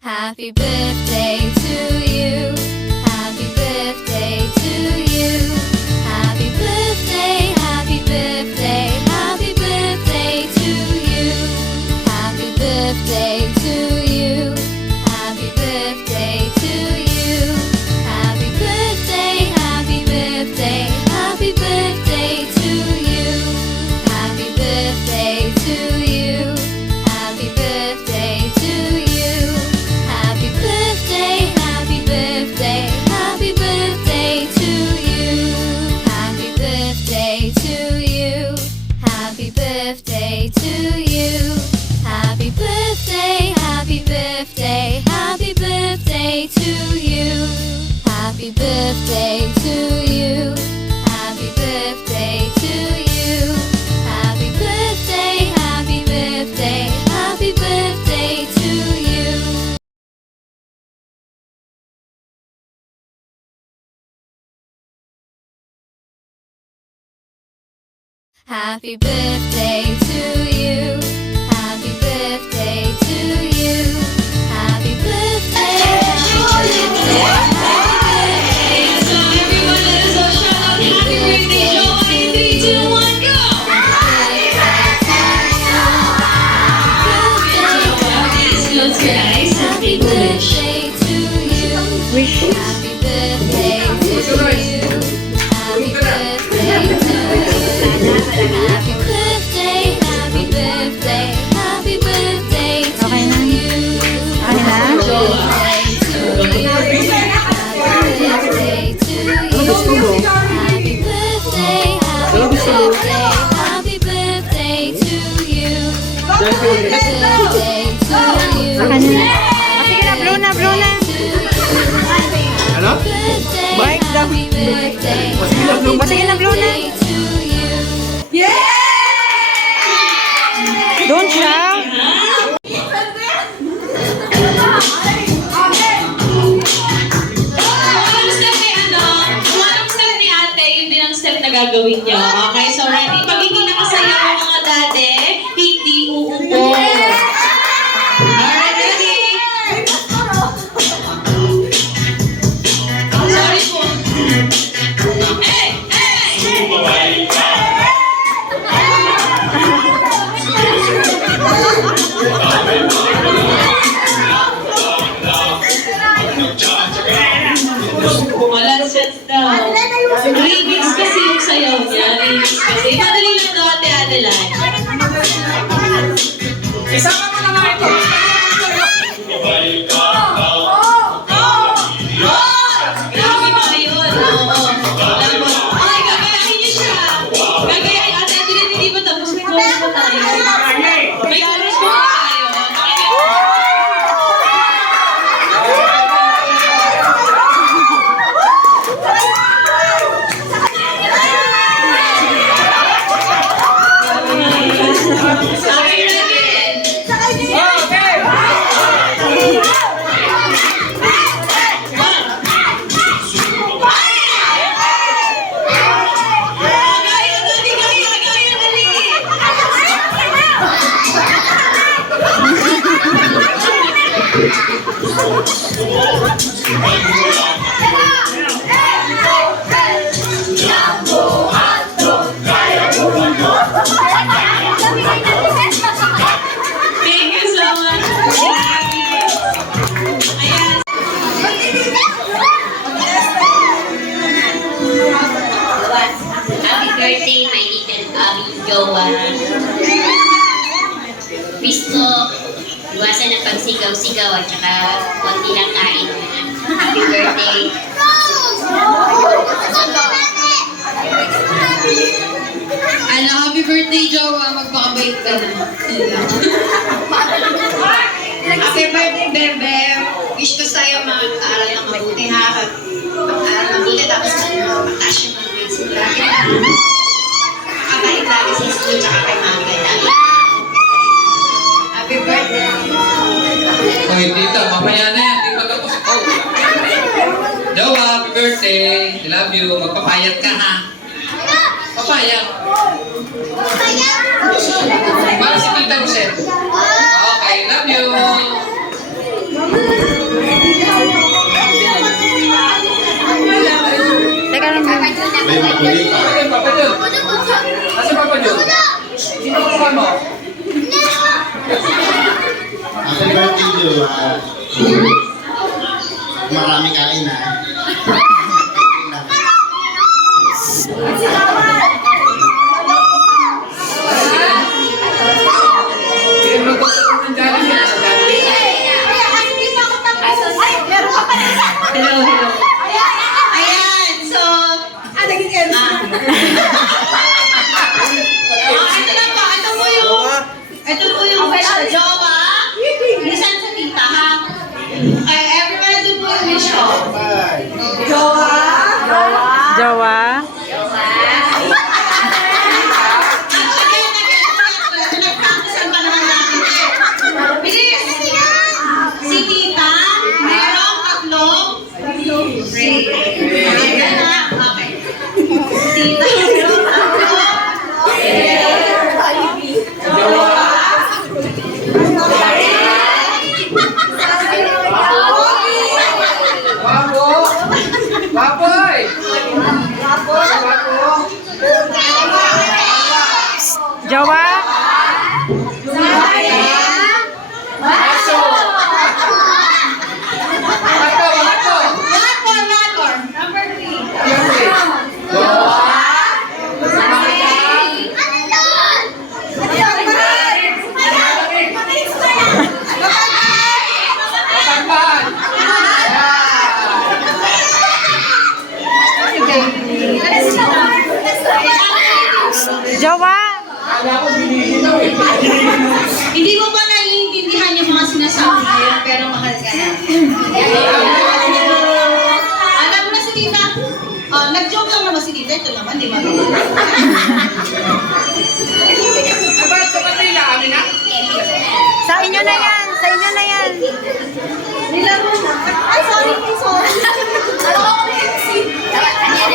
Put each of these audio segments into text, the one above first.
Happy birthday to you. Happy birthday to you. Happy birthday, happy birthday, happy birthday to you. Happy birthday to you. Happy birthday to you. Happy birthday, happy birthday, happy birthday to you. Happy birthday to you. Happy birthday to you. Happy birthday, happy birthday, happy birthday to you. Happy birthday to you. Happy birthday to you. Happy birthday, happy birthday, happy birthday to you. Happy birthday to you. Happy birthday to you. Happy birthday, happy birthday, happy birthday to you. Happy birthday to you. Happy birthday to you. Happy birthday, happy birthday, So everyone, let us all shout out happy birthday, Joe. In 3, 2, 1, go! Let's go, guys. happy birthday to you. Happy birthday to you. Happy birthday to you. Happy birthday, happy birthday, happy birthday to you. Happy birthday to you. Happy birthday to you. Happy birthday, happy birthday, happy birthday to you. Happy birthday to you. Sige na, blow na, blow na. Ano? Mike, happy birthday. Sige na, blow na. Don't shout. Walang step ni walang step ni ate, yun din ang step na gagawin niyo. Okay, so ready? Pag hindi nakasayaw ang mga dade, hindi uupo. Alright, ready? Sorry po. Hey! Hey! Walang set daw. Remix kasi yung sayaw niya. Remix kasi. Madali lang daw ate Adeline. Isama mo na nga ito. Grabe ba yun? Oo. Ay, gagayahin niyo siya. Gagayahin ate Adeline, hindi ba tapos? May chorus pa tayo. May chorus pa tayo. Okay, ready? Gaya, dali, gaya, gaya, dali. Thank you so much. Ayan. Happy birthday, my little Jowa. Gusto, iwasan ang pagsigaw-sigaw at saka konti lang kain. Happy birthday. Happy birthday, Jowa. Magpakabait ka na. Happy birthday, Bebe. Wish ko sa'yo mag-aaral ng mabuti, ha? Mag-aaral ng mabuti, tapos mataas yung mga grades mo. Lagi na. Makabalik lagi sa school, tsaka kay mami. Happy birthday. Oy, tita, mamaya na yan. Di pa tapos. Oh. Jowa, happy birthday. I love you. Magpapayat ka, ha? Papayat. Para si Tita Rosette. Okay, love you. May makulit pa. Papa John. Asa Papa John? Sino kukuha mo? Happy birthday, Jowa. Marami kain ha. Sige, magkukuha ng Jollibee. Sa Jollibee. Hello, hello. Ayan, so... ito na po, ito po yung wish ko, Jowa. Lisan sa tita, ha? Ay, everyone, ito po yung wish ko. Jowa. Jowa. Nagpracticean pa naman natin. Bilis! Si tita, merong tatlong pray. Ayan na, okay. Tita, merong tatlong Wapo! Wapoy! Wapo! Jowa. Aso! Wapo! One more. Number 3. Tamban! Jowa. Kala ko biniginaw eh. Hindi mo ba naiintindihan yung mga sinasabi ngayon, pero mahal ka na? Alam mo na si tita? Nag-joke lang naman si tita. Ito naman, di ba? Ay, bakit sa kanila? Amin na? Sa inyo na yan. Sa inyo na yan. Nilaro na. Ay, sorry. Alam ko na yung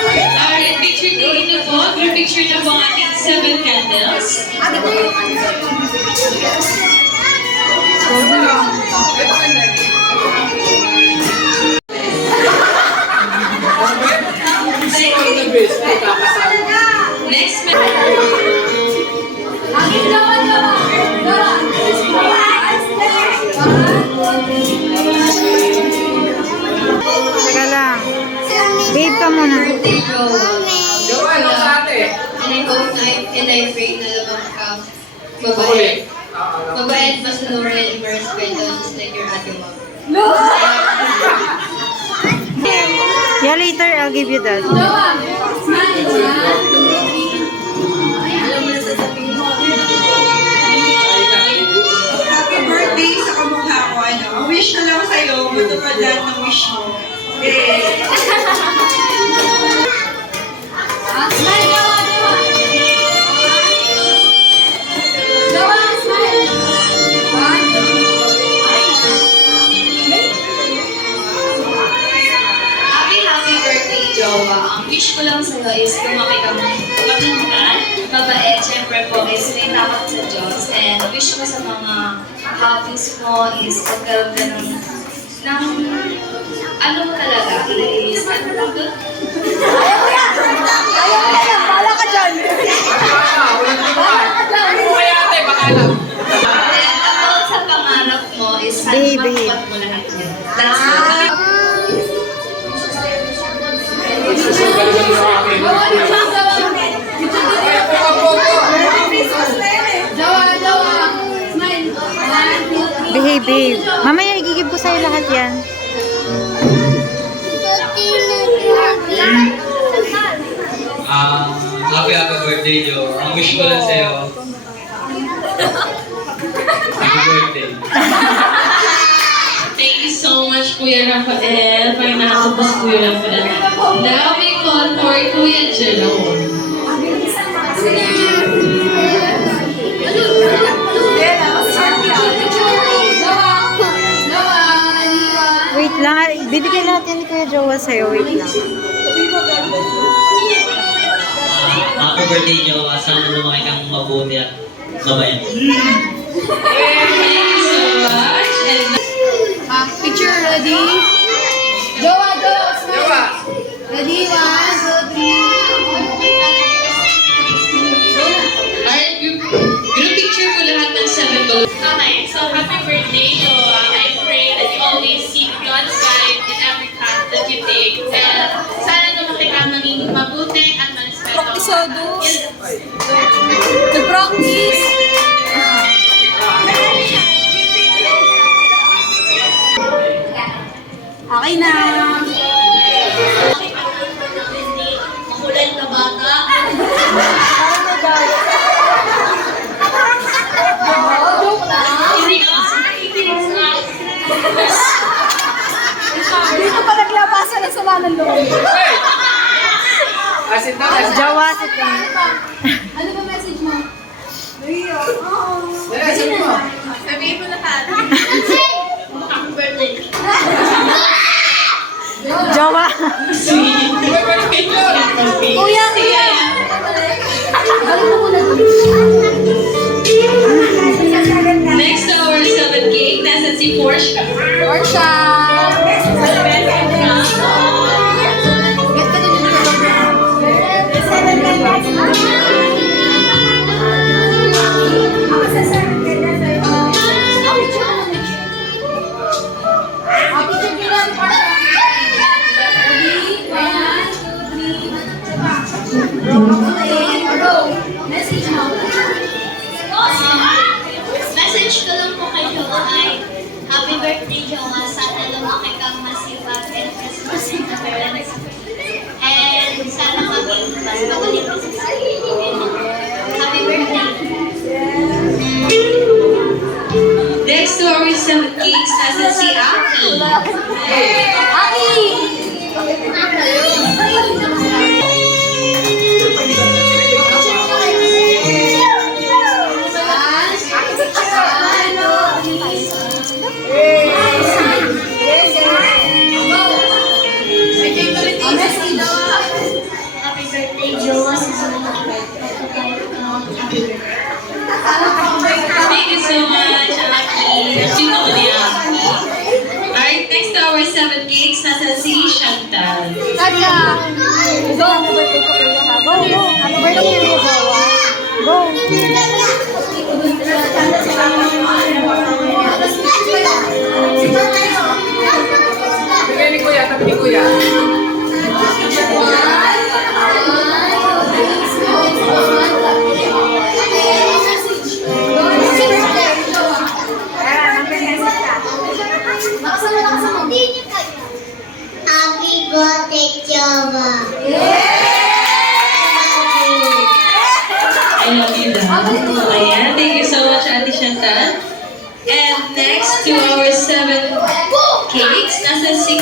Alright, picture taking na po. Group picture na po ang ating 7 candles. Next, Teka lang. Babe ka muna. Jowa, ano sa ate? And I hope and I pray na naman ka Huli. mabait, masunuran, and immersed by those just like your ate mom. Yeah, later I'll give you that. Happy birthday sa kamukha ko. Ang wish ko lang sa'yo, matupad lahat ng wish mo. Happy birthday, Jowa. Ang wish ko lang sa'yo is lumaki ka matangkad, mabait, syempre po is may takot sa Diyos. And wish ko sa mga hobbies mo is magkaroon ka ng ano mo talaga, is ano lang doon? Ano kaya ate? Baka alam. And about sa pangarap mo is sana Baby. matupad mo lahat yun. That's it. Balikan mo sa akin. Kaya po ka po ko. Behave, babe. Mamaya igigib ko sa'yo lahat yan. Happy birthday, Joe. Ang wish ko lang sa'yo. Happy birthday. Thank you so much, Kuya Rafael. May nakakapos, Kuya Rafael. Now we call for Kuya Jerome. Wait lang. Bibigyan natin ni Kuya Jowa sa'yo. Wait lang. Happy birthday, Joe. Sana lumaki kang mabuti at mabait. Thank you so much. And Picture ready? Jowa, go! Exodus. Nag-practice. Okay na. Makulan na bata. Dito pa naglabasan ng sama ng loob. Jawa, sit down. Ano ba message mo? Sabihin mo na tayo. Happy birthday. Jawa. Kuya, kuya. Balik mo muna dun. Next to our 7 cake, nasa si Porsche. Porsche. Get ka dun yung Message mo. Message ko lang po kay Jowa ay happy birthday, Jowa. Sana lumaki kang masipag and responsible na parents. And sana maging mas magaling ka sa sarili. Happy birthday. Next to our 7 cakes, nasa si Aki. Aki! Happy birthday, Jowa. Sana magpapatay ka. Happy birthday. Thank you so much, Aki. Sino ko ni Aki? Alright, next to our 7 cakes, nasa si Chantal. Kaya! Go! Happy birthday ko kuya ha. Go, go! Happy birthday mo, Jowa. Go! Bigay ni Kuya, tabi ni Kuya. Happy birthday, Jowa. I love you daw. Ayan, thank you so much, Ate Chantal. And next to our 7 cakes, nasa si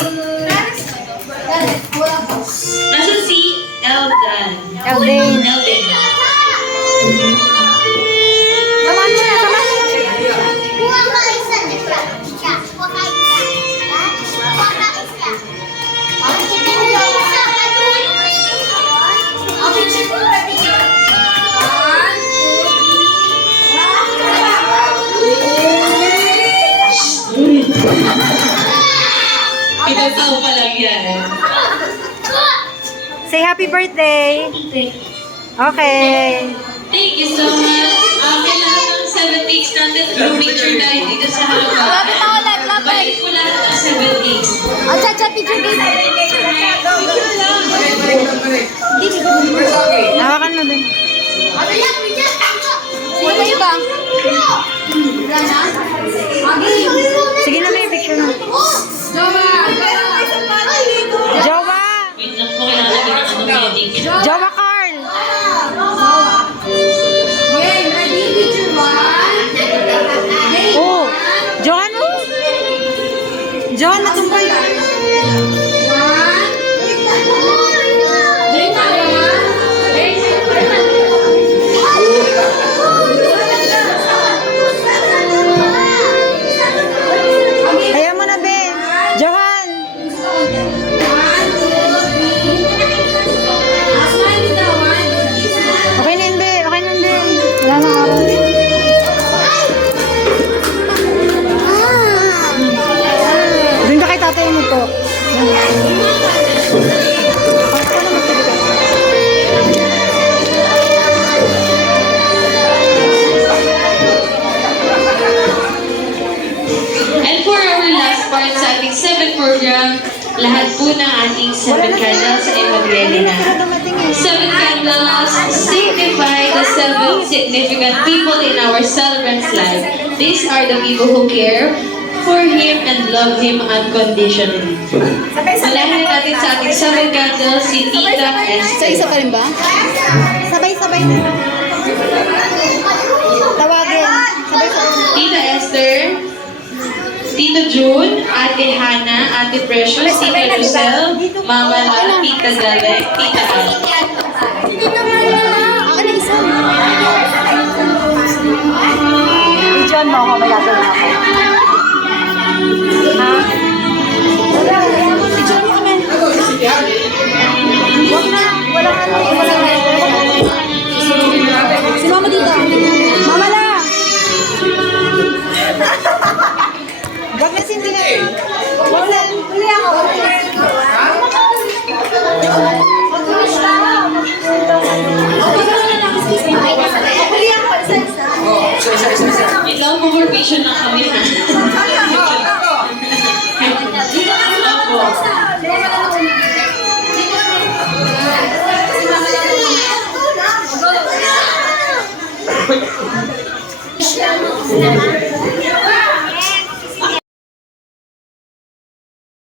Eldan. Eldan. Eldan. Samahan mo na, samahan mo. Kuha ka isa, Kuha ka isa. Kuha ka isa. Pinagtao pa lang yan. Say happy birthday. Okay. Thank you so much. Kailangan ng 7 cakes natin. Group picture tayo dito sa harapan. Lapit na ulit, lapit. Balik ko lahat ng 7 cakes. Oh, chat, picture game. Hawakan mo din. Sino ba iba? Wala na? Agi! Sige na, may picture na. Jowa! Jawa! Wait lang po, kailangan namin ng anong ticket. Jawa Carl! Okay, ready? Picture 1. Game Oh! Johan, oh! Johan, natumpay. 1. Game 1. Ayaw mo na, be. Johan! Okay na yun, be. Okay na yun, be. Wala na araw. Doon ka kay tatay mo to. And for our last part sa ating 7th program, lahat po ng ating 7 candles ay mag-ready na. 7 candles candles signify the seven significant people in our celebrant's life. These are the people who care for him and love him unconditionally. Unahin natin sa ating seven candles si Tita Esther. Isa pa rin ba? Sabay-sabay. Tawagin. Sabay-sabay. Tita Esther, Tito June, Ate Hana, Ate Precious, Tita Lucel, Mama La, Tita Dalek, Tita Al. Ako na isa. I-John mo ako, may gagawin ako. Ha? I-John mo ako.